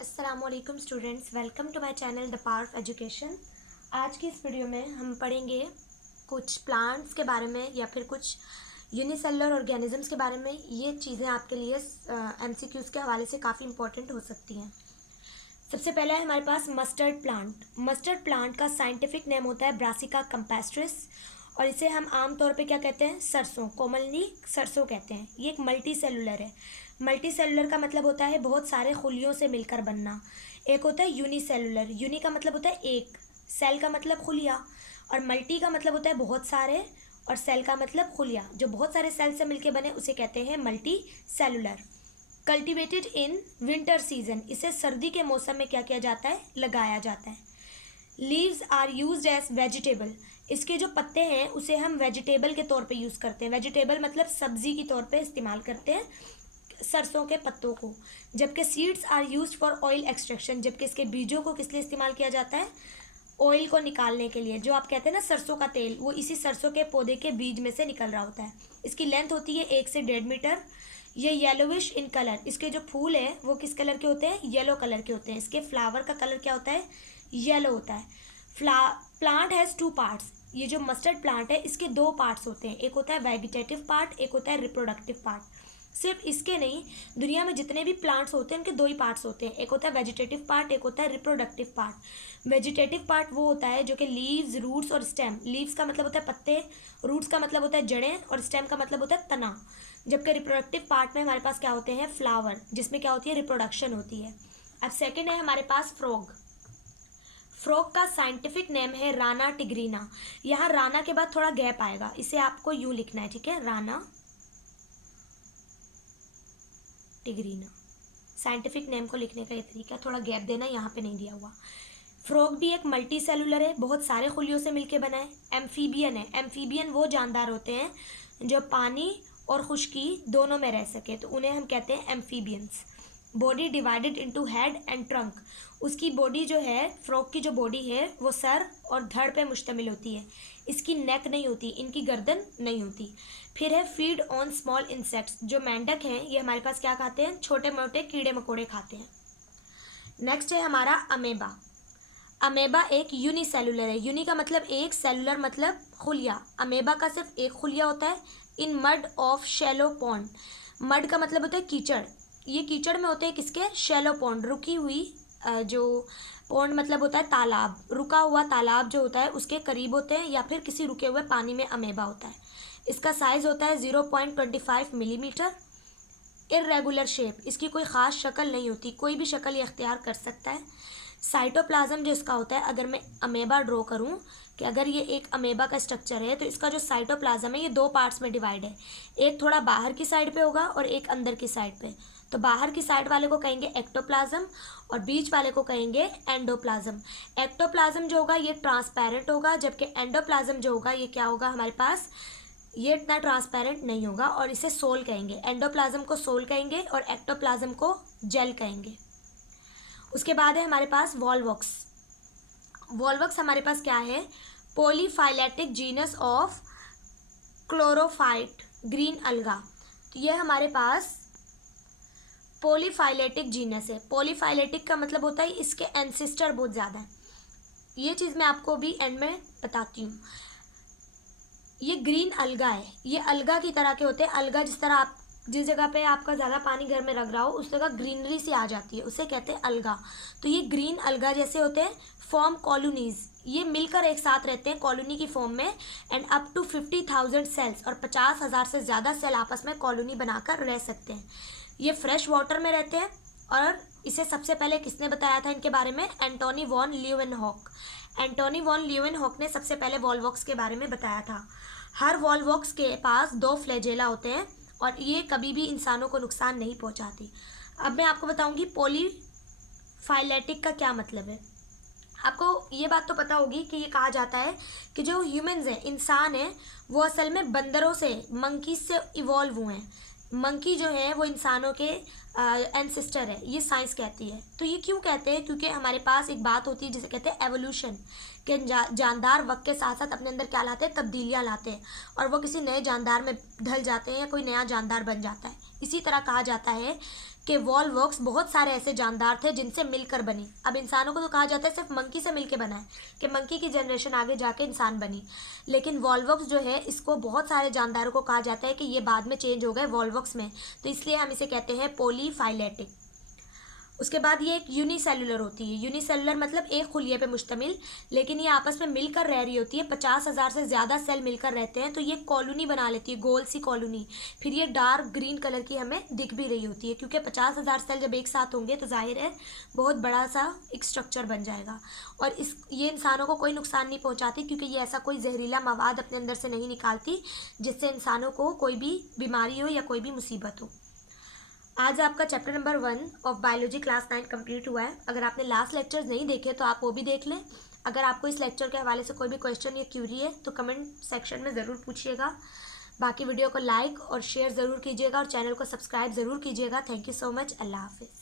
अस्सलामुअलैकुम students, welcome to my channel the power of education. आज की इस वीडियो में हम पढ़ेंगे कुछ प्लांट्स के बारे में या फिर कुछ यूनिसेलुलर ऑर्गेनिजम्स के बारे में। ये चीज़ें आपके लिए एमसीक्यूज़ के हवाले से काफ़ी इंपॉर्टेंट हो सकती हैं। सबसे पहला है हमारे पास मस्टर्ड प्लांट। मस्टर्ड प्लांट का साइंटिफिक नेम होता है ब्रासिका कंपेस्ट्रिस और इसे हम आमतौर पे क्या कहते हैं, सरसों, कॉमनली सरसों कहते हैं। ये एक मल्टी सेलुलर है। मल्टी सेलुलर का मतलब होता है बहुत सारे खुलियों से मिलकर बनना। एक होता है यूनिसेलुलर, यूनि का मतलब होता है एक, सेल का मतलब खुलिया, और मल्टी का मतलब होता है बहुत सारे, और सेल का मतलब खुलिया। जो बहुत सारे सेल से मिलकर बने उसे कहते हैं multi cellular. Cultivated in winter season, इसे सर्दी के मौसम में क्या किया जाता है, लगाया जाता है। Leaves are used as vegetable, इसके जो पत्ते हैं उसे हम वेजिटेबल के तौर पे यूज़ करते हैं। वेजिटेबल मतलब सब्जी की तौर पे इस्तेमाल करते हैं सरसों के पत्तों को। जबकि seeds are used for oil extraction, जबकि इसके बीजों को किस लिए इस्तेमाल किया जाता है, ऑयल को निकालने के लिए। जो आप कहते हैं ना सरसों का तेल, वो इसी सरसों के पौधे के बीज में से निकल रहा होता है। इसकी लेंथ होती है 1 से 1.5 मीटर। ये येलोविश इन कलर, इसके जो फूल हैं वो किस कलर के होते हैं, येलो कलर के होते हैं। इसके फ्लावर का कलर क्या होता है, येलो होता है। प्लांट हैज़ 2 पार्ट्स, ये जो मस्टर्ड प्लांट है इसके 2 पार्ट्स होते हैं। एक होता है वेजिटेटिव पार्ट, एक होता है रिप्रोडक्टिव पार्ट। सिर्फ इसके नहीं, दुनिया में जितने भी प्लांट्स होते हैं उनके 2 ही पार्ट्स होते हैं, एक होता है वेजिटेटिव पार्ट, एक होता है रिप्रोडक्टिव पार्ट। वेजिटेटिव पार्ट वो होता है जो कि लीव्स, रूट्स और स्टेम, लीव्स का मतलब होता है पत्ते, रूट्स का मतलब होता है जड़ें, और स्टेम का मतलब होता है तना। जबकि रिप्रोडक्टिव पार्ट में हमारे पास क्या होते हैं, फ्लावर, जिसमें क्या होती है, रिप्रोडक्शन होती है। अब सेकेंड है हमारे पास फ्रॉग। फ्रॉग का साइंटिफिक नेम है राना टिग्रीना। यहाँ राना के बाद थोड़ा गैप आएगा, इसे आपको यूं लिखना है, ठीक है, राना टिग्रीना। साइंटिफिक नेम को लिखने का ये तरीका, थोड़ा गैप देना, यहाँ पे नहीं दिया हुआ। फ्रॉग भी एक मल्टी सेलुलर है, बहुत सारे खुलियों से मिलके बना है। एम्फीबियन है, एम्फीबियन वो जानदार होते हैं जो पानी और खुश्की दोनों में रह सके, तो उन्हें हम कहते हैं amphibians. Body divided into head and trunk, उसकी बॉडी जो है, फ्रॉग की जो बॉडी है वो सर और धड़ पे मुश्तमिल होती है। इसकी नेक नहीं होती, इनकी गर्दन नहीं होती। फिर है फीड ऑन स्मॉल इंसेक्ट्स, जो मेंढक हैं ये हमारे पास क्या खाते हैं, छोटे मोटे कीड़े मकोड़े खाते हैं। नेक्स्ट है हमारा अमेबा। अमेबा एक यूनिसेलुलर है, यूनि का मतलब एक, सेलुलर मतलब खुलिया। अमेबा का सिर्फ एक खुलिया होता है। In mud of shallow pond, mud का मतलब होता है कीचड़, ये कीचड़ में होते हैं किसके, शैलो पॉन्ड, रुकी हुई, जो पॉन्ड मतलब होता है तालाब, रुका हुआ तालाब जो होता है उसके करीब होते हैं, या फिर किसी रुके हुए पानी में अमेबा होता है। इसका साइज होता है 0.25 मिलीमीटर। इर्रेगुलर शेप, इसकी कोई ख़ास शक्ल नहीं होती, कोई भी शक्ल ये अख्तियार कर सकता है। साइटोप्लाज्म जो इसका होता है, अगर मैं अमेबा ड्रॉ करूं कि अगर ये एक अमेबा का स्ट्रक्चर है, तो इसका जो साइटोप्लाज्म है ये 2 पार्ट्स में डिवाइड है। एक थोड़ा बाहर की साइड पे होगा और एक अंदर की साइड पे। तो बाहर की साइड वाले को कहेंगे एक्टोप्लाज्म और बीच वाले को कहेंगे एंडोप्लाज्म। एक्टोप्लाज्म जो होगा ये ट्रांसपेरेंट होगा, जबकि एंडोप्लाज्म जो होगा ये क्या होगा हमारे पास, ये इतना ट्रांसपेरेंट नहीं होगा, और इसे सोल कहेंगे। एंडोप्लाज्म को सोल कहेंगे और एक्टोप्लाज्म को जेल कहेंगे। उसके बाद है हमारे पास वॉल्वॉक्स। वॉल्वॉक्स हमारे पास क्या है, polyphyletic genus of chlorophyte green अलगा। तो ये हमारे पास पॉलीफाइलेटिक जीनस है। पॉलीफाइलेटिक का मतलब होता है इसके एंसेस्टर बहुत ज़्यादा है। ये चीज़ मैं आपको भी एंड में बताती हूँ। ये ग्रीन अलगा है, ये अलगा की तरह के होते हैं। अलगा जिस तरह आप, जिस जगह पे आपका ज़्यादा पानी घर में लग रहा हो उस जगह ग्रीनरी सी आ जाती है, उसे कहते हैं अलगा। तो ये ग्रीन अलगा जैसे होते हैं। फॉर्म कॉलोनीज, ये मिलकर एक साथ रहते हैं कॉलोनी की फॉर्म में। एंड अप टू 50,000 सेल्स, और 50,000 से ज़्यादा सेल आपस में कॉलोनी बनाकर रह सकते हैं। ये फ्रेश वाटर में रहते हैं। और इसे सबसे पहले किसने बताया था इनके बारे में, Antony von Leeuwenhoek. Antony von Leeuwenhoek ने सबसे पहले वॉल्वॉक्स के बारे में बताया था। हर वॉल्वॉक्स के पास 2 फ्लैजेला होते हैं और ये कभी भी इंसानों को नुकसान नहीं पहुंचाती। अब मैं आपको बताऊंगी पॉलीफाइलेटिक का क्या मतलब है। आपको ये बात तो पता होगी कि ये कहा जाता है कि जो ह्यूमंस हैं, इंसान हैं, वो असल में बंदरों से, मंकीज से इवॉल्व हुए हैं। मंकी जो है वो इंसानों के एंसेस्टर है, ये साइंस कहती है। तो ये क्यों कहते हैं, क्योंकि हमारे पास एक बात होती है जिसे कहते हैं एवोल्यूशन, कि जानदार वक्त के साथ साथ अपने अंदर क्या लाते हैं, तब्दीलियाँ लाते हैं, और वो किसी नए जानदार में ढल जाते हैं या कोई नया जानदार बन जाता है। इसी तरह कहा जाता है के वॉल वर्क्स बहुत सारे ऐसे जानदार थे जिनसे मिलकर बनी। अब इंसानों को तो कहा जाता है सिर्फ मंकी से मिलकर बना है, कि मंकी की जनरेशन आगे जाके इंसान बनी, लेकिन वॉलवर्क्स जो है इसको बहुत सारे जानदारों को कहा जाता है कि ये बाद में चेंज हो गए वॉलवर्क्स में, तो इसलिए हम इसे कहते हैं पॉलीफाइलेटिक। उसके बाद ये एक यूनिसेलुलर होती है। यूनिसेलुलर मतलब एक खुलिये पे मुश्तमिल, लेकिन ये आपस में मिलकर रह रही होती है। 50,000 से ज़्यादा सेल मिलकर रहते हैं, तो ये कॉलोनी बना लेती है, गोल सी कॉलोनी। फिर ये डार्क ग्रीन कलर की हमें दिख भी रही होती है, क्योंकि 50,000 सेल जब एक साथ होंगे तो जाहिर है बहुत बड़ा सा एक स्ट्रक्चर बन जाएगा। और ये इंसानों को कोई नुकसान नहीं पहुँचाती, क्योंकि ये ऐसा कोई जहरीला मवाद अपने अंदर से नहीं निकालती जिससे इंसानों को कोई भी बीमारी हो या कोई भी मुसीबत हो। आज आपका chapter number 1 of biology class 9 complete हुआ है। अगर आपने लास्ट लेक्चर्स नहीं देखे तो आप वो भी देख लें। अगर आपको इस लेक्चर के हवाले से कोई भी क्वेश्चन या क्यूरी है तो कमेंट सेक्शन में ज़रूर पूछिएगा। बाकी वीडियो को लाइक और शेयर ज़रूर कीजिएगा और चैनल को सब्सक्राइब ज़रूर कीजिएगा। Thank you so much. अल्लाह हाफिज़।